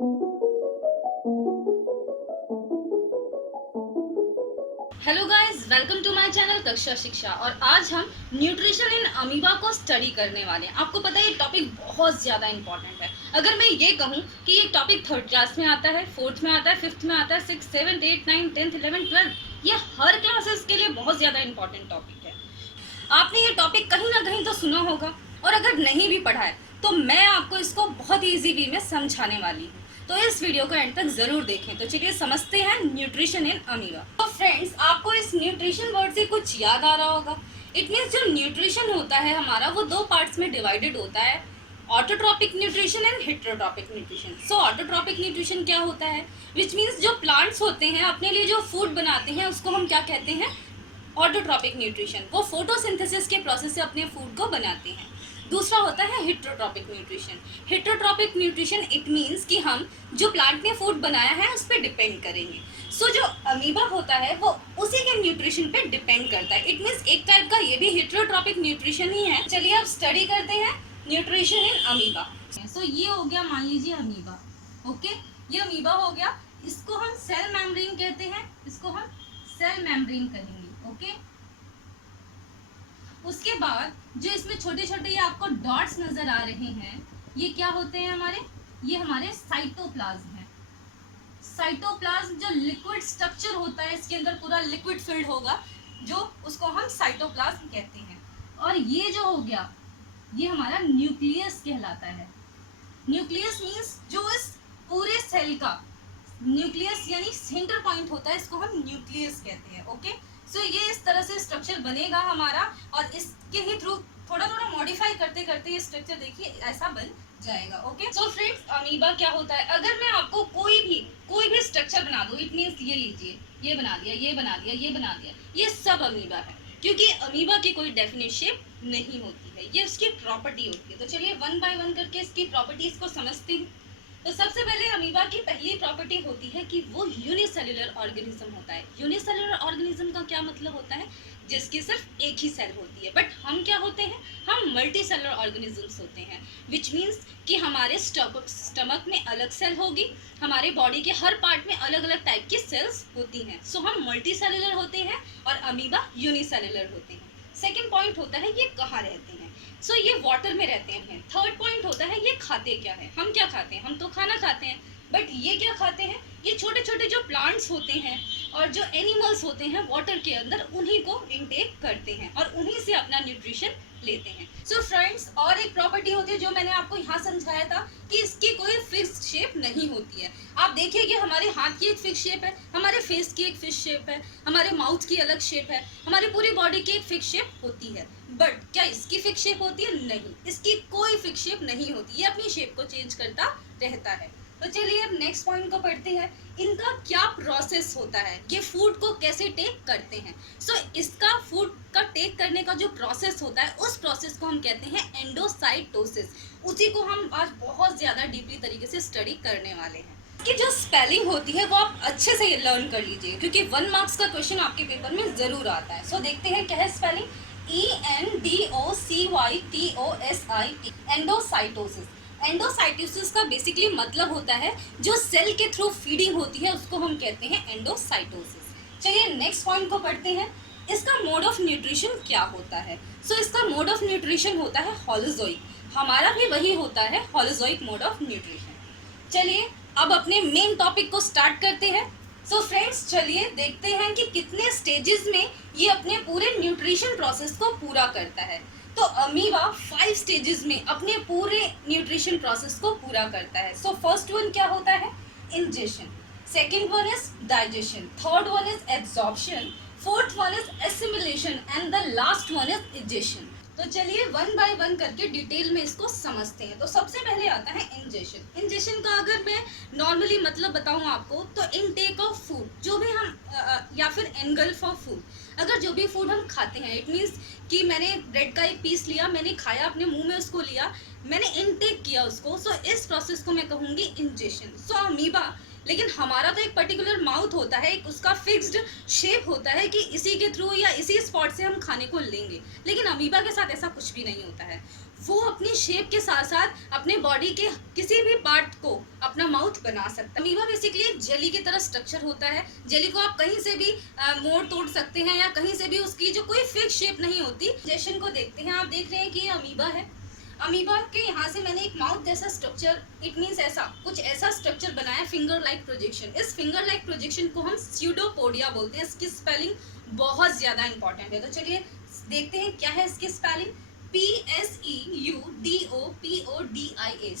Hello guys, welcome to my channel Kaksha Shiksha. और आज हम न्यूट्रिशन इन अमीबा को स्टडी करने वाले हैं। आपको पता है ये टॉपिक बहुत ज़्यादा इंपॉर्टेंट है। अगर मैं ये कहूँ कि ये टॉपिक थर्ड क्लास में आता है, फोर्थ में आता है, फिफ्थ में आता है, six, seventh, eight, nine, 10th, 11, 12, ये हर क्लासेस के लिए बहुत ज़्यादा इंपॉर्टेंट टॉपिक है। आपने ये टॉपिक कहीं ना कहीं तो सुना होगा, और अगर नहीं भी पढ़ा है तो मैं आपको इसको बहुत ईजी वे में समझाने वाली हूँ। तो इस वीडियो को एंड तक जरूर देखें। तो चलिए समझते हैं न्यूट्रिशन इन अमीबा। तो फ्रेंड्स, आपको इस न्यूट्रिशन वर्ड से कुछ याद आ रहा होगा। इट मीन्स जो न्यूट्रिशन होता है हमारा, वो दो पार्ट्स में डिवाइडेड होता है, autotrophic nutrition and heterotrophic nutrition. So autotrophic nutrition क्या होता है, विच मीन्स जो प्लांट्स होते हैं अपने लिए जो फूड बनाते हैं उसको हम क्या कहते हैं, ऑटोट्रॉपिक न्यूट्रिशन। वो फोटोसिंथेसिस के प्रोसेस से अपने फूड को बनाते हैं। दूसरा होता है heterotrophic nutrition. Heterotrophic nutrition it means कि हम जो प्लांट ने फूड बनाया है उस पर डिपेंड करेंगे। सो जो अमीबा होता है वो उसी के न्यूट्रिशन पे डिपेंड करता है। इट मीन्स एक टाइप का ये भी हेटेरोट्रॉपिक न्यूट्रिशन ही है। चलिए अब स्टडी करते हैं न्यूट्रिशन इन अमीबा। सो ये हो गया, मान लीजिए अमीबा। ओके, ये अमीबा हो गया। इसको हम सेल मेम्ब्रेन कहते हैं, इसको हम सेल मेम्ब्रेन कहेंगे। ओके, उसके बाद जो इसमें छोटे छोटे ये आपको डॉट्स नजर आ रहे हैं, ये क्या होते हैं हमारे, ये हमारे साइटोप्लाज्म है। साइटोप्लाज्म जो लिक्विड स्ट्रक्चर होता है, इसके अंदर पूरा लिक्विड फिल्ड होगा, जो उसको हम साइटोप्लाज्म कहते हैं। और ये जो हो गया, ये हमारा न्यूक्लियस कहलाता है। न्यूक्लियस मीन्स जो इस पूरे सेल का न्यूक्लियस यानी सेंटर पॉइंट होता है, इसको हम न्यूक्लियस कहते हैं। ओके, सो ये इस तरह से स्ट्रक्चर बनेगा हमारा, और इसके ही थ्रू थोड़ा थोड़ा मॉडिफाई करते करते ये स्ट्रक्चर देखिए ऐसा बन जाएगा। ओके, सो फ्रेंड्स, अमीबा क्या होता है, अगर मैं आपको कोई भी स्ट्रक्चर बना दूं, इट मीन्स ये लीजिए, ये बना दिया, ये बना दिया, ये बना दिया, ये सब अमीबा है। क्योंकि अमीबा की कोई डेफिनेट शेप नहीं होती है, ये उसकी प्रॉपर्टी होती है। तो चलिए वन बाय वन करके इसकी प्रॉपर्टीज को समझते हैं। तो सबसे पहले अमीबा की पहली प्रॉपर्टी होती है कि वो यूनिसेल्युलर ऑर्गेनिज्म होता है। यूनिसेल्युलर ऑर्गेनिज्म का क्या मतलब होता है, जिसकी सिर्फ एक ही सेल होती है। बट हम क्या होते हैं, हम मल्टी सेलुलर ऑर्गेनिजम्स होते हैं। विच मीन्स कि हमारे स्टमक में अलग सेल होगी, हमारे बॉडी के हर पार्ट में अलग अलग टाइप की सेल्स होती हैं। सो हम मल्टी सेलुलर होते हैं और अमीबा यूनिसेल्युलर होते हैं। सेकेंड पॉइंट होता है ये कहाँ रहते हैं। सो ये वाटर में रहते हैं। थर्ड पॉइंट होता है ये खाते क्या है, हम क्या खाते हैं, हम तो खाना खाते हैं, बट ये क्या खाते हैं, ये छोटे छोटे जो प्लांट्स होते हैं और जो एनिमल्स होते हैं वाटर के अंदर, उन्हीं को इनटेक करते हैं और उन्हीं से अपना न्यूट्रिशन लेते हैं। सो फ्रेंड्स, और एक प्रॉपर्टी होती है जो मैंने आपको यहाँ समझाया था कि इसकी कोई फिक्स शेप नहीं होती है। आप देखिए कि हमारे हाथ की एक फिक्स शेप है, हमारे फेस की एक फिक्स शेप है, हमारे माउथ की अलग शेप है, हमारी पूरी बॉडी की एक फिक्स शेप होती है। बट क्या इसकी फिक्स शेप होती है, नहीं, इसकी कोई फिक्स शेप नहीं होती, ये अपनी शेप को चेंज करता रहता है। तो चलिए अब नेक्स्ट पॉइंट को पढ़ते हैं। इनका क्या प्रोसेस होता है, ये फूड को कैसे टेक करते हैं। सो इसका फूड का टेक करने का जो प्रोसेस होता है, उस प्रोसेस को हम कहते हैं एंडोसाइटोसिस। उसी को हम आज बहुत ज़्यादा डीपली तरीके से स्टडी करने वाले हैं। कि जो स्पेलिंग होती है वो आप अच्छे से लर्न कर लीजिए, क्योंकि 1 मार्क्स का क्वेश्चन आपके पेपर में ज़रूर आता है। सो देखते हैं क्या है स्पेलिंग। ENDOCYTOSIT, endocytosis. एंडोसाइटोसिस का बेसिकली मतलब होता है जो सेल के थ्रू फीडिंग होती है, उसको हम कहते हैं एंडोसाइटोसिस। चलिए नेक्स्ट पॉइंट को पढ़ते हैं। इसका मोड ऑफ न्यूट्रिशन क्या होता है। सो इसका मोड ऑफ न्यूट्रिशन होता है हॉलोजोइक। हमारा भी वही होता है, हॉलोजोइक मोड ऑफ न्यूट्रिशन। चलिए अब अपने मेन टॉपिक को स्टार्ट करते हैं। सो फ्रेंड्स, चलिए देखते हैं कि कितने स्टेजेस में ये अपने पूरे न्यूट्रिशन प्रोसेस को पूरा करता है। तो अमीबा 5 स्टेजेस में अपने पूरे न्यूट्रिशन प्रोसेस को पूरा करता है। सो फर्स्ट वन क्या होता है, ingestion. Second one is digestion. Third one is absorption. Fourth one is assimilation and the last one is egestion. तो चलिए वन बाय वन करके डिटेल में इसको समझते हैं। तो सबसे पहले आता है इंजेशन। इंजेशन का अगर मैं नॉर्मली मतलब बताऊं आपको, तो इनटेक ऑफ फूड, जो भी हम या फिर एनगल्फ ऑफ फूड, अगर जो भी फूड हम खाते हैं, इट मीन्स कि मैंने ब्रेड का एक पीस लिया, मैंने खाया, अपने मुंह में उसको लिया, मैंने इनटेक किया उसको। सो इस प्रोसेस को मैं कहूँगी इंजेशन। सो अमीबा लेकिन हमारा तो एक पर्टिकुलर माउथ होता है, एक उसका फिक्स्ड शेप होता है कि इसी के थ्रू या इसी स्पॉट से हम खाने को लेंगे। लेकिन अमीबा के साथ ऐसा कुछ भी नहीं होता है, वो अपनी शेप के साथ साथ अपने बॉडी के किसी भी पार्ट को अपना माउथ बना सकता है। अमीबा बेसिकली एक जेली की तरह स्ट्रक्चर होता है। जेली को आप कहीं से भी मोड़ तोड़ सकते हैं या कहीं से भी उसकी जो कोई फिक्स शेप नहीं होती। जेशन को देखते हैं, आप देख रहे हैं कि ये अमीबा है। अमीबा के यहाँ से मैंने एक माउथ जैसा स्ट्रक्चर, इट मीन्स ऐसा कुछ ऐसा स्ट्रक्चर बनाया, फिंगर लाइक प्रोजेक्शन। इस फिंगर लाइक प्रोजेक्शन को हम स्यूडोपोडिया बोलते हैं। इसकी स्पेलिंग बहुत ज्यादा इंपॉर्टेंट है, तो चलिए देखते हैं क्या है इसकी स्पेलिंग। PSEUDOPODIA,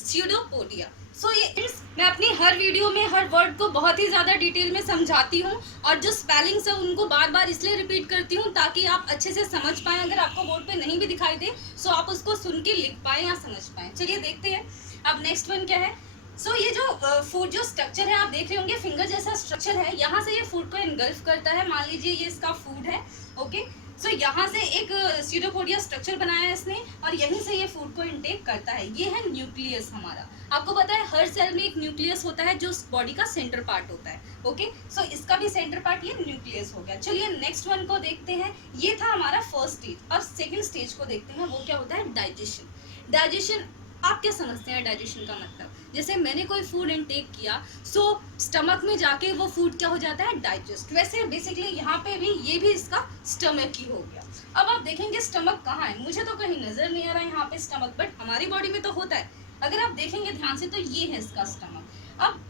pseudopodia. सो ये मैं अपनी हर वीडियो में हर वर्ड को बहुत ही ज़्यादा डिटेल में समझाती हूँ, और जो स्पेलिंग्स है उनको बार बार इसलिए रिपीट करती हूँ ताकि आप अच्छे से समझ पाएँ। अगर आपको बोर्ड पे नहीं भी दिखाई दे सो आप उसको सुन के लिख पाएँ या समझ पाएँ। चलिए देखते हैं अब नेक्स्ट वन क्या है। सो ये जो फूड जो स्ट्रक्चर है आप देख रहे होंगे, फिंगर जैसा स्ट्रक्चर है, यहाँ से ये फूड को इनगल्फ करता है। मान लीजिए ये इसका फूड है, ओके। सो यहाँ से एक स्यूडोपोडिया स्ट्रक्चर बनाया है इसने, और यहीं से ये फूड को इनटेक करता है। ये है न्यूक्लियस हमारा। आपको पता है हर सेल में एक न्यूक्लियस होता है जो बॉडी का सेंटर पार्ट होता है, ओके। सो इसका भी सेंटर पार्ट ये न्यूक्लियस हो गया। चलिए नेक्स्ट वन को देखते हैं। ये था हमारा फर्स्ट स्टेज। अब सेकेंड स्टेज को देखते हैं, वो क्या होता है, डाइजेशन। डाइजेशन आप क्या समझते हैं डाइजेशन का मतलब? जैसे मैंने कोई फूड इनटेक किया, सो स्टमक में जाके वो फूड क्या हो जाता है, डाइजेस्ट। वैसे बेसिकली यहाँ पे भी ये भी इसका स्टमक ही हो गया। अब आप देखेंगे स्टमक कहाँ है, मुझे तो कहीं नजर नहीं आ रहा है यहाँ पे स्टमक, बट हमारी बॉडी में तो होता है। अगर आप देखेंगे ध्यान से तो ये है इसका स्टमक। अब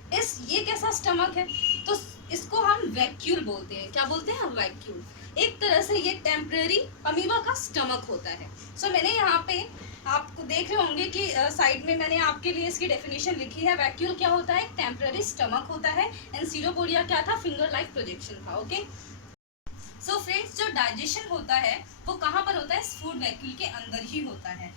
ये कैसा स्टमक है, तो इसको हम वैक्यूल बोलते हैं। क्या बोलते हैं, वैक्यूल। एक तरह से ये टेम्परेरी अमीबा का स्टमक होता है। सो मैंने यहाँ पे आपको देख रहे होंगे कि साइड में मैंने आपके लिए इसकी डेफिनेशन लिखी है। वैक्यूल क्या होता है, टेम्परेरी स्टमक होता है। एंड स्यूडोपोडिया क्या था, फिंगर लाइक प्रोजेक्शन था, ओके। सो फ्रेंड्स, जो डाइजेशन होता है वो कहाँ पर होता है, फूड वैक्यूल के अंदर ही होता है।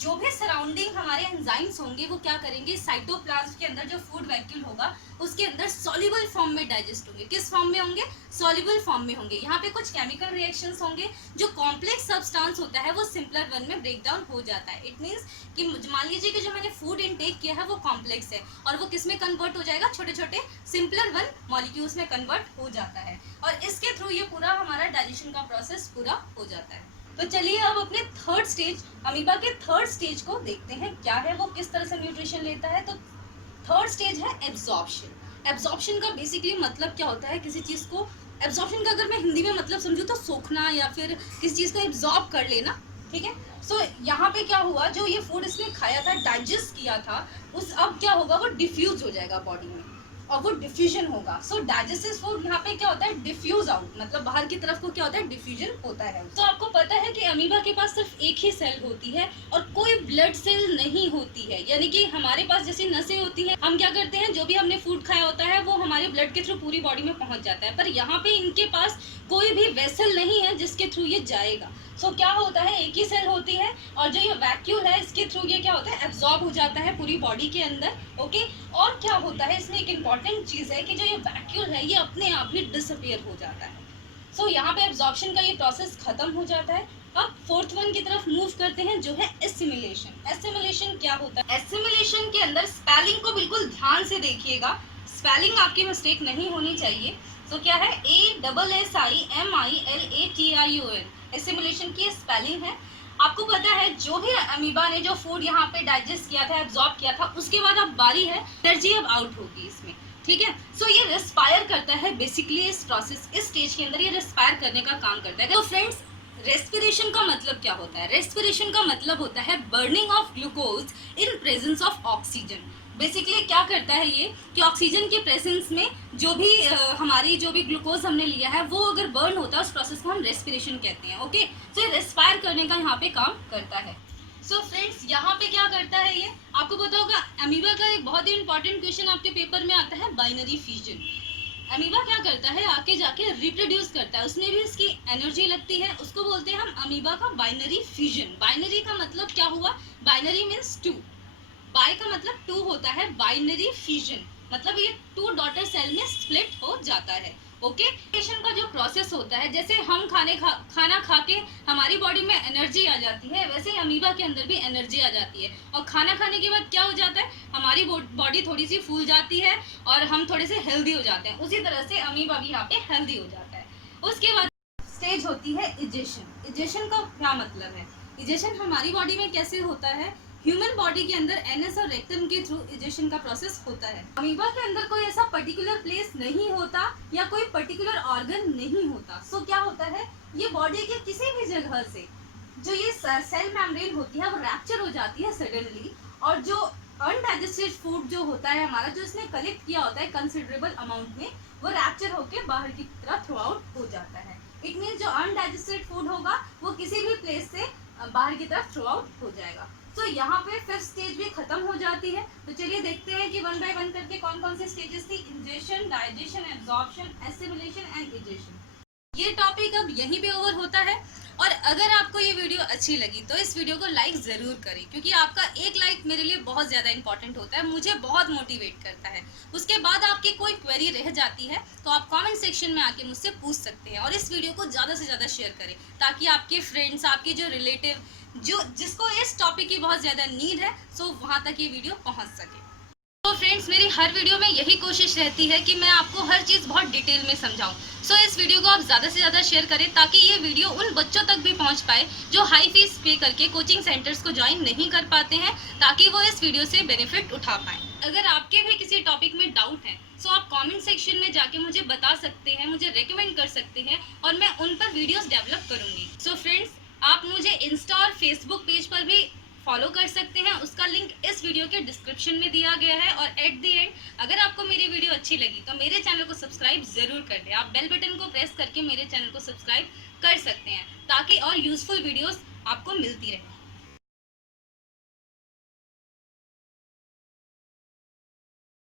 जो भी सराउंडिंग हमारे एंजाइम्स होंगे वो क्या करेंगे, साइटोप्लाज्म के अंदर जो फूड वैक्यूल होगा उसके अंदर सॉल्युबल फॉर्म में डाइजेस्ट होंगे। किस फॉर्म में होंगे, सॉल्युबल फॉर्म में होंगे। यहाँ पे कुछ केमिकल रिएक्शंस होंगे, जो कॉम्प्लेक्स सब्सटेंस होता है वो सिंपलर वन में ब्रेक डाउन हो जाता है। इट मीन्स कि मान लीजिए कि जो मैंने फूड इनटेक किया है वो कॉम्प्लेक्स है, और वो किस में कन्वर्ट हो जाएगा, छोटे छोटे सिंपलर वन मॉलिक्यूल्स में कन्वर्ट हो जाता है, और इसके थ्रू ये पूरा हमारा डाइजेशन का प्रोसेस पूरा हो जाता है। तो चलिए अब अपने थर्ड स्टेज, अमीबा के थर्ड स्टेज को देखते हैं क्या है, वो किस तरह से न्यूट्रिशन लेता है। तो थर्ड स्टेज है एब्जॉर्प्शन। एब्जॉर्प्शन का बेसिकली मतलब क्या होता है, किसी चीज़ को एब्जॉर्प्शन का अगर मैं हिंदी में मतलब समझूँ तो सोखना या फिर किसी चीज़ को एब्जॉर्ब कर लेना, ठीक है। सो यहाँ पे क्या हुआ, जो ये फूड इसने खाया था, डाइजेस्ट किया था, उस अब क्या होगा, वो डिफ्यूज हो जाएगा बॉडी में, और वो डिफ्यूजन होगा। सो डाइजेस्टिव फूड यहाँ पे क्या होता है, डिफ्यूज आउट, मतलब बाहर की तरफ को क्या होता है, डिफ्यूजन होता है। तो आपको पता है कि अमीबा के पास सिर्फ एक ही सेल होती है और कोई ब्लड सेल नहीं होती है। यानी कि हमारे पास जैसी नसें होती है, हम क्या करते हैं, जो भी हमने फूड खाया होता है वो हमारे ब्लड के थ्रू पूरी बॉडी में पहुंच जाता है, पर यहाँ पे इनके पास कोई भी वेसल नहीं है जिसके थ्रू ये जाएगा। सो क्या होता है, एक ही सेल होती है, और जो ये वैक्यूल है इसके थ्रू ये क्या होता है, एब्जॉर्ब हो जाता है पूरी बॉडी के अंदर, ओके। और क्या होता है, इसमें एक इम्पॉर्टेंट चीज़ है कि जो ये वैक्यूल है ये अपने आप ही डिसअपियर हो जाता है। सो यहाँ पे एब्जॉर्प्शन का ये प्रोसेस खत्म हो जाता है। अब फोर्थ वन की तरफ मूव करते हैं, जो है एसिमिलेशन। एसिमिलेशन क्या होता है, एसिमिलेशन के अंदर स्पेलिंग को बिल्कुल ध्यान से देखिएगा, स्पेलिंग आपकी मिस्टेक नहीं होनी चाहिए। तो क्या है, ASSIMILATION, एसिमिलेशन की स्पेलिंग है। आपको पता है जो भी अमीबा ने जो फूड यहाँ पे डाइजेस्ट किया था, एब्जॉर्ब किया था, उसके बाद अब बारी है, एनर्जी अब आउट होगी इसमें, ठीक है। सो ये रेस्पायर करता है बेसिकली, इस प्रोसेस, इस स्टेज के अंदर ये रेस्पायर करने का काम करता है। तो फ्रेंड्स, रेस्पिरेशन का मतलब क्या होता है, रेस्पिरेशन का मतलब होता है burning of glucose in presence of oxygen. Basically क्या करता है ये, कि ऑक्सीजन के प्रेजेंस में जो भी हमारी जो भी ग्लूकोज हमने लिया है वो अगर बर्न होता है, उस प्रोसेस को हम रेस्पिरेशन कहते हैं, ओके। तो ये रेस्पायर करने का यहाँ पे काम करता है। सो फ्रेंड्स, यहाँ पे क्या करता है ये, आपको पता होगा अमीबा का एक बहुत ही इंपॉर्टेंट क्वेश्चन आपके पेपर में आता है, बाइनरी फ्यूजन। अमीबा क्या करता है, आके जाके रिप्रोड्यूस करता है, उसमें भी इसकी एनर्जी लगती है, उसको बोलते हैं हम अमीबा का बाइनरी फ्यूजन। बाइनरी का मतलब क्या हुआ, बाइनरी मीन्स टू, बाय का मतलब टू होता है, बाइनरी फ्यूजन मतलब ये टू डॉटर सेल में स्प्लिट हो जाता है, ओके। रेस्पिरेशन का जो प्रोसेस होता है, जैसे हम खाना खा के हमारी बॉडी में एनर्जी आ जाती है, वैसे ही अमीबा के अंदर भी एनर्जी आ जाती है, और खाना खाने के बाद क्या हो जाता है, हमारी बॉडी थोड़ी सी फूल जाती है, और हम थोड़े से हेल्दी हो जाते हैं, उसी तरह से अमीबा भी यहाँ पे हेल्दी हो जाता है। उसके बाद स्टेज होती है इजेशन। इजेशन का क्या मतलब है? इजेशन हमारी बॉडी में कैसे होता है? ह्यूमन बॉडी के अंदर एनएस और रेक्टम के थ्रू इजेशन का प्रोसेस होता है। अमीबा के अंदर कोई ऐसा पर्टिकुलर प्लेस नहीं होता या कोई पर्टिकुलर ऑर्गन नहीं होता। सो क्या होता है, ये बॉडी के किसी भी जगह से जो ये सेल मेम्ब्रेन होती है वो रैप्चर हो जाती है सडनली, और जो अनडाइजेस्टेड फूड जो होता है हमारा, जो इसने कलेक्ट किया होता है कंसिडरेबल अमाउंट में, वो रैप्चर होके बाहर की तरफ थ्रू आउट हो जाता है। इट मीन जो अनडाइजेस्टेड फूड होगा वो किसी भी प्लेस से बाहर की तरफ थ्रू आउट हो जाएगा। तो यहाँ पे फिफ्थ स्टेज भी खत्म हो जाती है। तो चलिए देखते हैं कि वन बाय वन करके कौन कौन से स्टेजेस थी। Ingestion, digestion, absorption, assimilation and egestion. ये टॉपिक अब यहीं पे ओवर होता है। और अगर आपको ये वीडियो अच्छी लगी तो इस वीडियो को लाइक ज़रूर करें, क्योंकि आपका एक लाइक मेरे लिए बहुत ज़्यादा इंपॉर्टेंट होता है, मुझे बहुत मोटिवेट करता है। उसके बाद आपकी कोई क्वेरी रह जाती है तो आप कमेंट सेक्शन में आके मुझसे पूछ सकते हैं, और इस वीडियो को ज़्यादा से ज़्यादा शेयर करें ताकि आपके फ्रेंड्स, आपके जो रिलेटिव, जो जिसको इस टॉपिक की बहुत ज़्यादा नीड है, सो वहाँ तक ये वीडियो पहुँच सके। तो फ्रेंड्स, मेरी हर वीडियो में यही कोशिश रहती है कि मैं आपको हर चीज़ बहुत डिटेल में समझाऊं। सो इस वीडियो को आप ज़्यादा से ज़्यादा शेयर करें ताकि ये वीडियो उन बच्चों तक भी पहुंच पाए जो हाई फीस पे करके कोचिंग सेंटर्स को ज्वाइन नहीं कर पाते हैं, ताकि वो इस वीडियो से बेनिफिट उठा पाएँ। अगर आपके भी किसी टॉपिक में डाउट है सो आप कमेंट सेक्शन में जाके मुझे बता सकते हैं, मुझे रेकमेंड कर सकते हैं, और मैं उन पर वीडियोज़ डेवलप करूँगी। सो फ्रेंड्स, आप मुझे इंस्टा और फेसबुक पेज पर भी फॉलो कर सकते हैं, उसका लिंक इस वीडियो के डिस्क्रिप्शन में दिया गया है। और एट द एंड, अगर आपको मेरी वीडियो अच्छी लगी तो मेरे चैनल को सब्सक्राइब ज़रूर कर दें। आप बेल बटन को प्रेस करके मेरे चैनल को सब्सक्राइब कर सकते हैं ताकि और यूज़फुल वीडियोस आपको मिलती रहे।